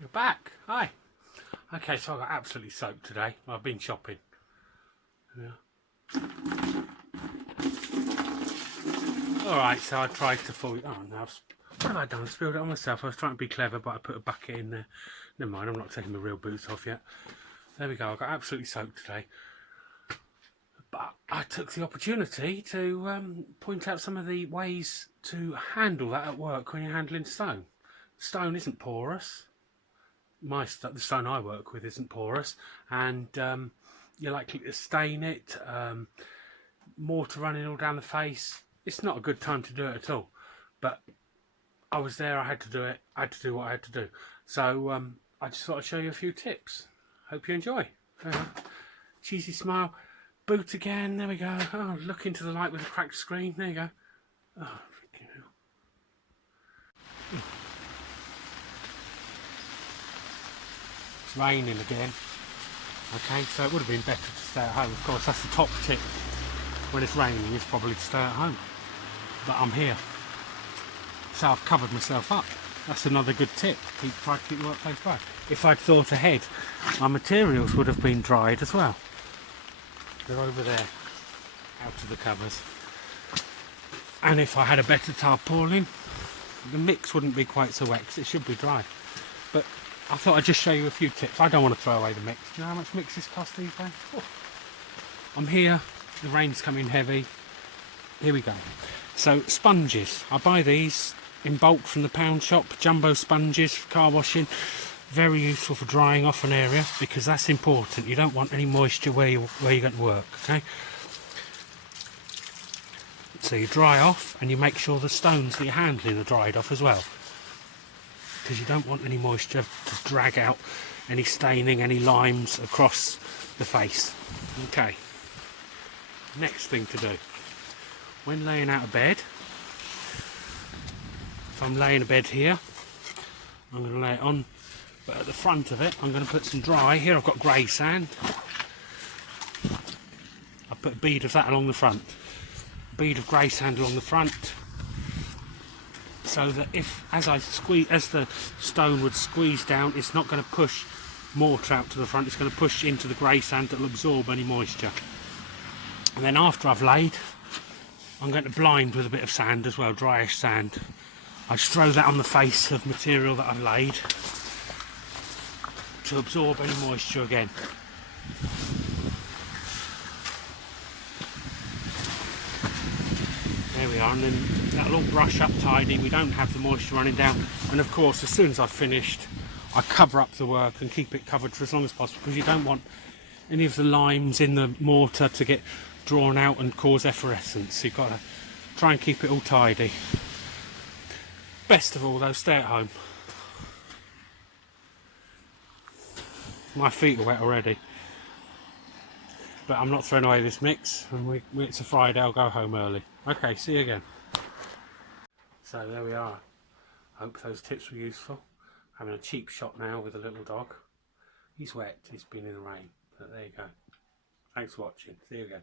You're back. Hi. Okay, so I got absolutely soaked today. I've been shopping. Yeah. Alright, so I tried to fool you. Oh no, what have I done? I spilled it on myself. I was trying to be clever, but I put a bucket in there. Never mind, I'm not taking my real boots off yet. There we go, I got absolutely soaked today. But I took the opportunity to point out some of the ways to handle that at work when you're handling stone. Stone isn't porous. The stone I work with isn't porous, and you're likely to stain it. Mortar running all down the face. It's not a good time to do it at all. But I was there, I had to do it. I had to do what I had to do. So I just thought I'd show you a few tips. Hope you enjoy. Cheesy smile. Boot again. There we go. Oh, look into the light with a cracked screen. There you go. Oh, freaking hell. It's raining again. Okay, so it would have been better to stay at home. Of course, that's the top tip when it's raining, is probably to stay at home. But I'm here. So I've covered myself up. That's another good tip. Try to keep the workplace dry. If I'd thought ahead, my materials would have been dried as well. They're over there, out of the covers. And if I had a better tarpaulin, the mix wouldn't be quite so wet, because it should be dry. But I thought I'd just show you a few tips. I don't want to throw away the mix. Do you know how much mixes cost these days? Oh. I'm here, the rain's coming heavy. Here we go. So sponges, I buy these in bulk from the pound shop, jumbo sponges for car washing. Very useful for drying off an area, because that's important. You don't want any moisture where you're going to work, okay? So you dry off, and you make sure the stones that you're handling are dried off as well, because you don't want any moisture to drag out any staining, any limes across the face. Okay. Next thing to do, when laying out of bed, if I'm laying a bed here, I'm going to lay it on, but at the front of it I'm going to put some dry. Here I've got grey sand. I put a bead of that along the front, a bead of grey sand along the front, so that as the stone would squeeze down, it's not going to push mortar out to the front. It's going to push into the grey sand that will absorb any moisture. And then after I've laid, I'm going to blind with a bit of sand as well, dryish sand. I just throw that on the face of material that I've laid to absorb any moisture again. There we are, and then that'll all brush up tidy. We don't have the moisture running down. And of course, as soon as I've finished, I cover up the work and keep it covered for as long as possible, because you don't want any of the limes in the mortar to get drawn out and cause effervescence. So you've got to try and keep it all tidy. Best of all though, stay at home. My feet are wet already, but I'm not throwing away this mix, and it's a Friday, I'll go home early. Okay, see you again. So there we are. Hope those tips were useful. Having a cheap shot now with a little dog. He's wet, he's been in the rain, but there you go. Thanks for watching, see you again.